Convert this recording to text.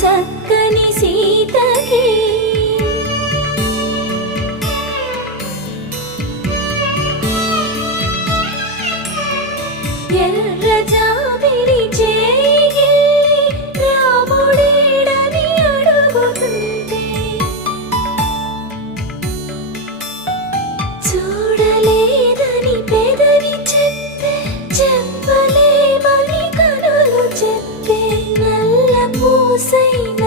చక్కని సీతకి ఎర్ర జాబిలి చేయి రాముడేడని అడుగుతుంటే చూడలేదని పెదవి చెప్పే చెప్పలేమని కనులు చెప్పే నల్ల పూసైన